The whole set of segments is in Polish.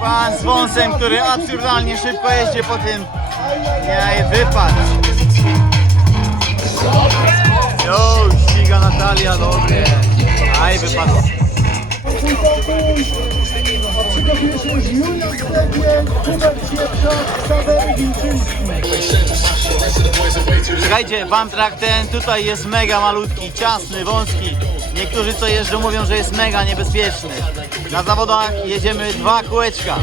pan z wąsem, który absurdalnie szybko jeździ po tym. Nie, wypadł. Jo, ściga Natalia, dobry. Aj, wypadła. A przygotuje się już Julian Hubert Wilczyński. Słuchajcie, ten tutaj jest mega malutki, ciasny, wąski. Niektórzy co jeżdżą mówią, że jest mega niebezpieczny. Na zawodach jedziemy dwa kółeczka.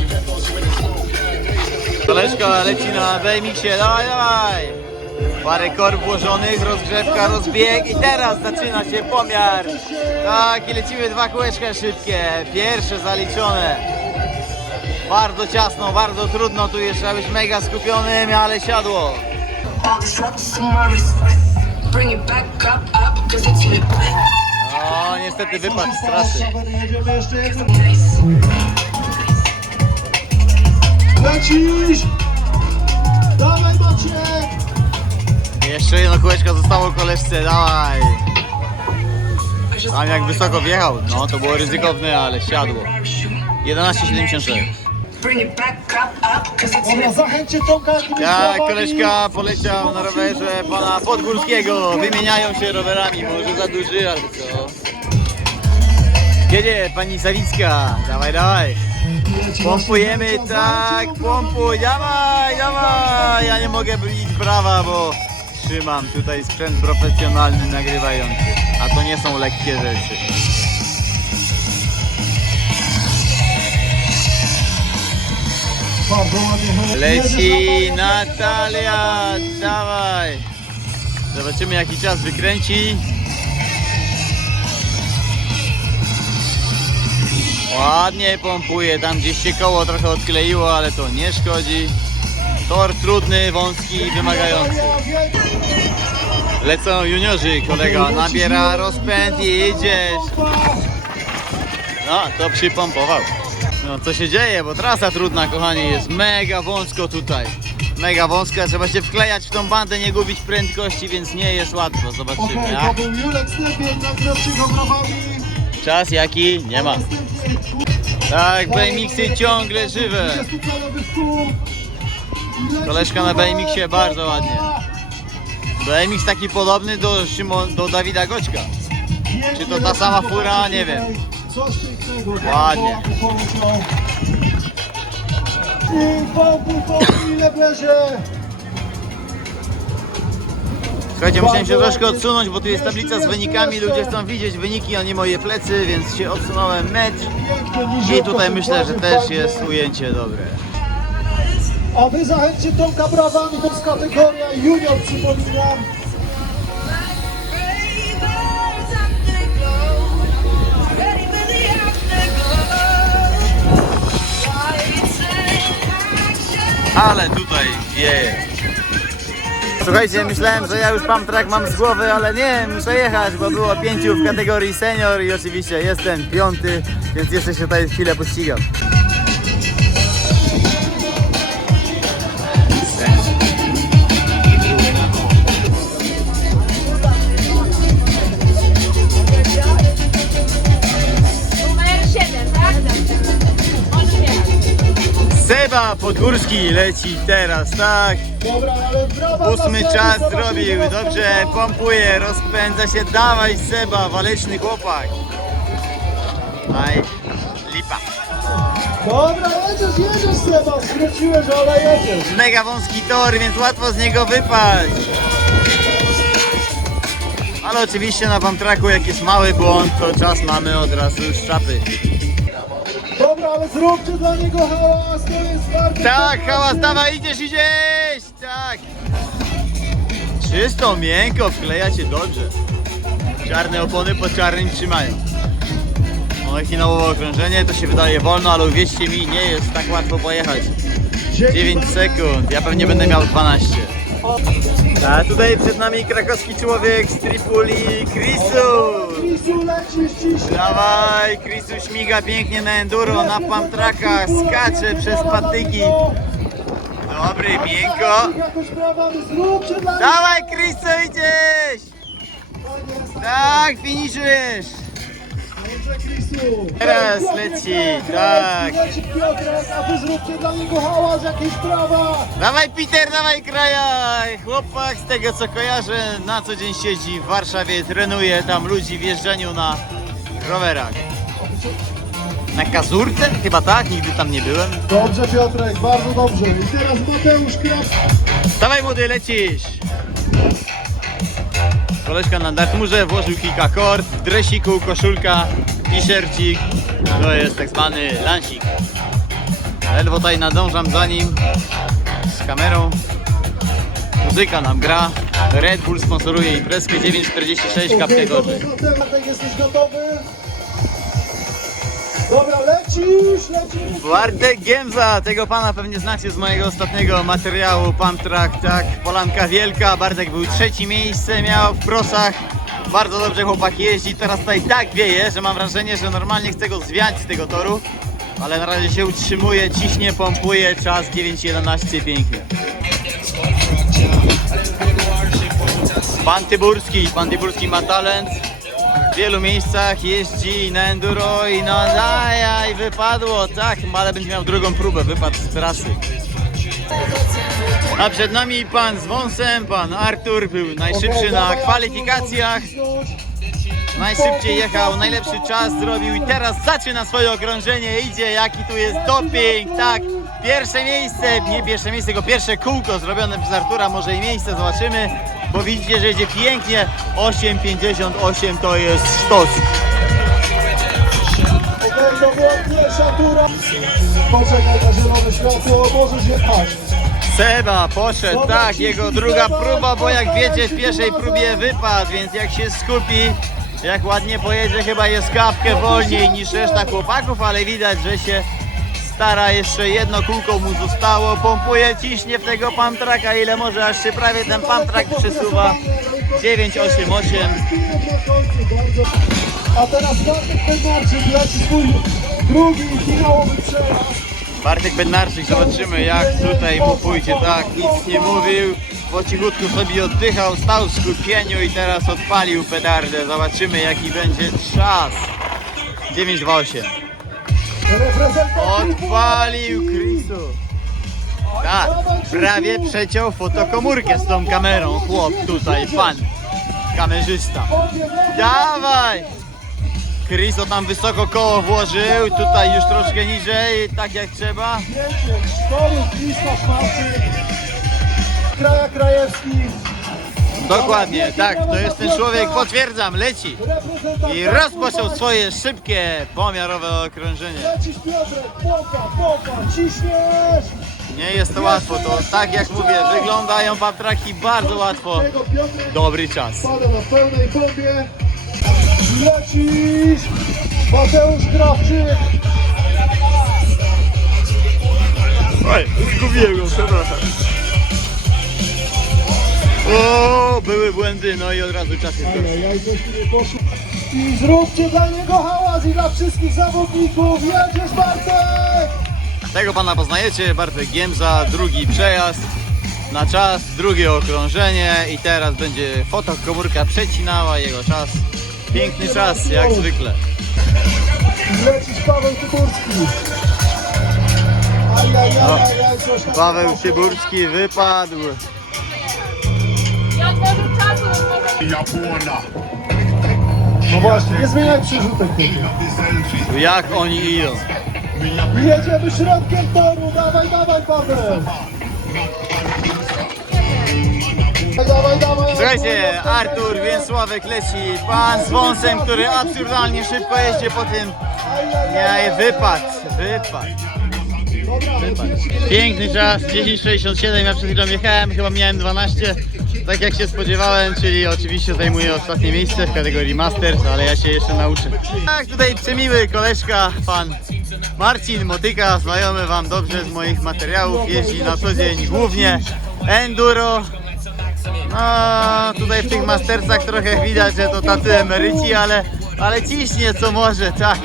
Koleżka leci na BMX-ie, dawaj, dawaj. Parę korb włożonych, rozgrzewka, rozbieg i teraz zaczyna się pomiar. Tak, i lecimy dwa kółeczka szybkie. Pierwsze zaliczone. Bardzo ciasno, bardzo trudno, tu jeszcze być mega skupionym, ale siadło. All this rocks on my wrist. Bring it back up, up, cause it's lit. O, niestety wypadł z trasy. Lecisz! Dawaj Maciek! Jeszcze jedno kółeczko zostało koleżce, dawaj. Tam jak wysoko wjechał, no to było ryzykowne, ale siadło. 11,76. Bring it back up, up, cause it's Dobra, zachęćcie Tomka jakimiś Tak, słowami. koleżka poleciał na rowerze pana Podgórskiego. Wymieniają się rowerami, może za duży, ale co? Jedzie pani Sawicka, dawaj, dawaj. Pompujemy, tak, pompuj, dawaj, dawaj. Ja nie mogę bić brawa, bo trzymam tutaj sprzęt profesjonalny nagrywający. A to nie są lekkie rzeczy. Leci Natalia, dawaj. Zobaczymy jaki czas wykręci. Ładnie pompuje, tam gdzieś się koło trochę odkleiło, ale to nie szkodzi. Tor trudny, wąski i wymagający. Lecą juniorzy, kolega nabiera rozpęd i idziesz. No, to przypompował. No, co się dzieje, bo trasa trudna, kochani, jest mega wąsko tutaj. Mega wąska, trzeba się wklejać w tą bandę, nie gubić prędkości, więc nie jest łatwo. Zobaczymy, Okej, to jak. był Julek brawami. Czas jaki? Nie ma. Tak, BMX-y ciągle żywe. 20-calowy wpół. Leci Koleżka na BMX-ie bardzo ładnie. BMX taki podobny do, Szymon, do Dawida Goćka. Czy to ta sama fura? Nie wiem. Ładnie. Słuchajcie, musiałem się troszkę odsunąć, bo tu jest tablica z wynikami, ludzie chcą widzieć wyniki, a nie moje plecy, więc się odsunąłem metr. I tutaj myślę, że też jest ujęcie dobre. A wy zachęćcie Tomka brawami, to kategoria junior, przypominam. Ale tutaj wieje. Słuchajcie, myślałem, że ja już pump track mam z głowy, ale nie, muszę jechać, bo było pięciu w kategorii senior i oczywiście jestem piąty, więc jeszcze się tutaj chwilę pościgam. Seba Podgórski leci teraz, tak. Dobra, ale brawa Ósmy dla czas zobaczymy zrobił, dobrze, pompuje, rozpędza się, dawaj Seba, waleczny chłopak. Aj, lipa. Dobra, jedziesz, jedziesz Seba, skróciłeś, ale jedziesz. Mega wąski tor, więc łatwo z niego wypaść. Ale oczywiście na wam traku jak jest mały błąd, to czas mamy od razu z czapy. Ale zróbcie dla niego hałas, to jest warte. Tak, hałas, dawaj, idziesz, idziesz! Tak! Czysto, miękko, wkleja się dobrze. Czarne opony pod czarnym trzymają. No finałowe okrążenie, to się wydaje wolno, ale uwierzcie mi, nie jest tak łatwo pojechać. Dzięki 9 bardzo. sekund, ja pewnie będę miał 12. A tutaj przed nami krakowski człowiek z Tripoli, Krisu! Dawaj, Krisu śmiga pięknie na enduro, na pump trackach, skacze przez patyki. Dobry, miękko. Dawaj, Krisu, idziesz! Tak, finiszujesz! Teraz leci, tak. Leci Piotrek, a wy zróbcie dla niego hałas, jakieś brawa. Dawaj Peter, dawaj kraja! Chłopak z tego co kojarzę na co dzień siedzi w Warszawie, trenuje tam ludzi w jeżdżeniu na rowerach. Na kazurce? Chyba tak, nigdy tam nie byłem. Dobrze, Piotrek, bardzo dobrze. I teraz Mateusz Kras. Dawaj młody, lecisz! Koleżka na dartmurze włożył kilka kord, dresiku, koszulka, t-shircik. To jest tak zwany lansik. Ledwo tutaj nadążam za nim z kamerą. Muzyka nam gra. Red Bull sponsoruje imprezkę 946 kapkę gorzej. Jesteś gotowy? Dobra, lecisz, lecisz. Tego pana pewnie znacie z mojego ostatniego materiału Pump Track, tak, Polanka Wielka, Bartek był trzeci miejsce, miał w prosach, bardzo dobrze chłopak jeździ, teraz tutaj tak wieje, że mam wrażenie, że normalnie chcę go zwiać z tego toru, ale na razie się utrzymuje, ciśnie, pompuje, czas 9.11, pięknie. Pan Tyburski, pan Tyburski ma talent, w wielu miejscach jeździ na enduro i no daj, wypadło, tak, ale będzie miał drugą próbę, wypadł z trasy. A przed nami pan z wąsem, pan Artur, był najszybszy na kwalifikacjach, najszybciej jechał, najlepszy czas zrobił i teraz zaczyna swoje okrążenie, idzie, jaki tu jest doping, tak, pierwsze miejsce, nie pierwsze miejsce, tylko pierwsze kółko zrobione przez Artura, może i miejsce, zobaczymy, bo widzicie, że jedzie pięknie, 8,58 to jest sztos. Pierwsza tura. Poczekaj na zielone światło, możesz jechać. Seba poszedł, tak, jego druga próba, bo jak wiecie w pierwszej próbie wypadł, więc jak się skupi, jak ładnie pojedzie, chyba jest kapkę wolniej niż reszta chłopaków, ale widać, że się stara, jeszcze jedno kółko mu zostało, pompuje, ciśnie w tego pump tracka, ile może, aż się prawie ten pump track przesuwa, 988. A teraz Bartek Bednarczyk leci swój drugi finałowy przejazd. Bartek Bednarczyk, zobaczymy jak tutaj mu pójdzie, tak, nic nie mówił, po cichutku sobie oddychał, stał w skupieniu i teraz odpalił pedardę, zobaczymy jaki będzie czas. 928. Reprezentant Odpalił Chrisu. Tak, prawie przeciął fotokomórkę z tą kamerą, chłop tutaj, pan, kamerzysta. Dawaj! Chriso tam wysoko koło włożył, tutaj już troszkę niżej, tak jak trzeba. Kraja Krajewski. Dokładnie, tak, to jest ten człowiek, potwierdzam, leci. I rozpoczął swoje szybkie, pomiarowe okrążenie. Lecisz Piotrek, pompa, pompa, ciśniesz. Nie jest to łatwo, to tak jak mówię, wyglądają patraki bardzo łatwo. Dobry czas. pada na pełnej bombie. Lecisz. Mateusz Krawczyk. Oj, zgubiłem go, przepraszam. O, były błędy, no i od razu czas jest gorszy. Ale ja nie poszło. I zróbcie dla niego hałas i dla wszystkich zawodników. Jedziesz Bartek. Tego pana poznajecie, Bartek Giemza, drugi przejazd na czas, drugie okrążenie i teraz będzie fotokomórka przecinała jego czas. Piękny czas, jak zwykle. Lecisz Paweł Tyburski. Ajajajaj, coś tam. Paweł Tyburski wypadł. No właśnie, nie zmieniaj przerzutek. Jak oni idą. Jedziemy środkiem toru, dawaj, dawaj Paweł. Dawaj. Słuchajcie, Artur Więsławek leci, pan z wąsem, który absurdalnie szybko jeździ po tym. Nie, wypadł, wypadł. Piękny czas, 10.67, ja przed chwilą jechałem, chyba miałem 12, tak jak się spodziewałem, czyli oczywiście zajmuję ostatnie miejsce w kategorii Masters, ale ja się jeszcze nauczę. Tak, tutaj przemiły koleżka, pan Marcin Motyka, znajomy wam dobrze z moich materiałów, jeździ na co dzień głównie enduro, no, tutaj w tych mastersach trochę widać, że to tacy emeryci, ale, ale ciśnie co może, tak.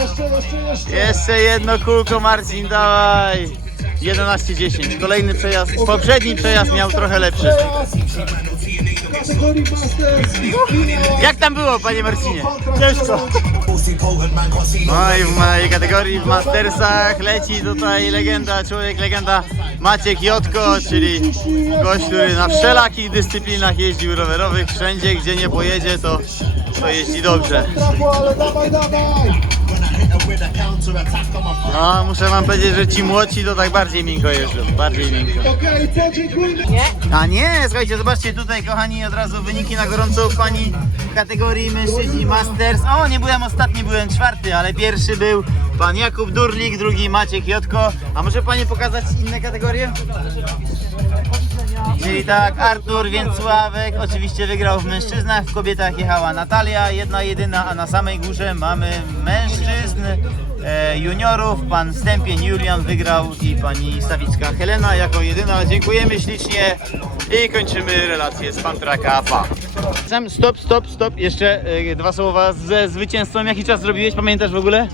Jeszcze, jeszcze, jeszcze. Jeszcze jedno kółko, Marcin, dawaj. 11-10. Kolejny przejazd. Poprzedni przejazd miał trochę lepszy. Przejazd kategorii Masters. Jak tam było, panie Marcinie? Ciężko. No i w mojej kategorii w Mastersach leci tutaj legenda, człowiek legenda Maciek Jotko, czyli gość, który na wszelakich dyscyplinach jeździł rowerowych, wszędzie gdzie nie pojedzie to, to jeździ dobrze. Brawo, ale dawaj, dawaj! No muszę wam powiedzieć, że ci młodsi to tak bardziej miękko jeżdżą, bardziej miękko. A nie, słuchajcie, zobaczcie tutaj kochani od razu wyniki na gorąco u pani w kategorii mężczyźni Masters. O, nie byłem ostatni, byłem czwarty, ale pierwszy był pan Jakub Durlik, drugi Maciek Jotko. A może pani pokazać inne kategorie? Czyli tak, Artur Więcławek oczywiście wygrał w mężczyznach, w kobietach jechała Natalia, jedna jedyna, a na samej górze mamy mężczyzn, e, juniorów, pan Stępień Julian wygrał i pani Stawicka Helena jako jedyna. Dziękujemy ślicznie i kończymy relację z Pantraka Pa. Sam stop, stop, stop, jeszcze e, dwa słowa ze zwycięzcą. Jaki czas zrobiłeś, pamiętasz w ogóle?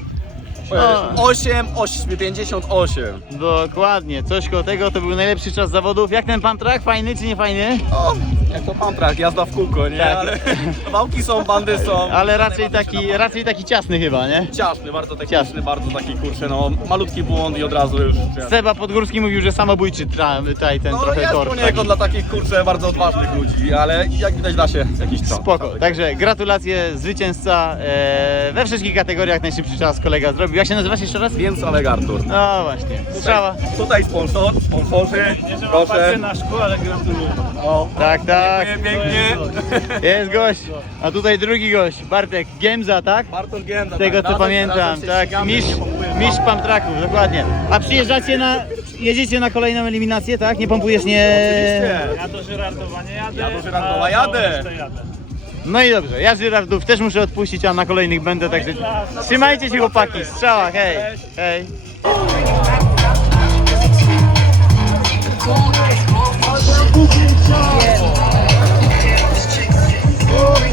O. 8, 8, 58. Dokładnie, coś koło tego, to był najlepszy czas zawodów. Jak ten Pantrak, fajny czy nie fajny? O, jak to pantrak, jazda w kółko, nie? Tak. Ale wałki są, bandy są. Ale raczej taki, raczej taki ciasny chyba, nie? Ciasny, bardzo Ciasny. techniczny, bardzo taki kurczę, no malutki błąd i od razu już. Seba Podgórski mówił, że samobójczy tra, tutaj ten No trochę jest tor. poniekąd dla takich kurczę bardzo odważnych ludzi, ale jak widać da się jakiś czas. Spoko. Także gratulacje, zwycięzca e, we wszystkich kategoriach najszybszy czas kolega zrobił. Jak się nazywasz jeszcze raz? Więc Oleg Artur. No właśnie. Strzała. Tutaj sponsor, sponsorzy, proszę. na szkole gratuluję. O, Tak, tak. Dziękuję pięknie. Jest gość. A tutaj drugi gość, Bartek Gemza, tak? Bartosz Gęda. Z tego tak. co pamiętam, tak. Misz, misz Pamtraków, dokładnie. A przyjeżdżacie na, jedziecie na kolejną eliminację, tak? Nie pompujesz, nie... Ja do Żyrardowa nie jadę. Ja do Żyrardowa jadę. No i dobrze, ja Żyrardów też muszę odpuścić, a na kolejnych będę, no także trzymajcie się chłopaki, strzała, hej, hej. Yeah. Oh.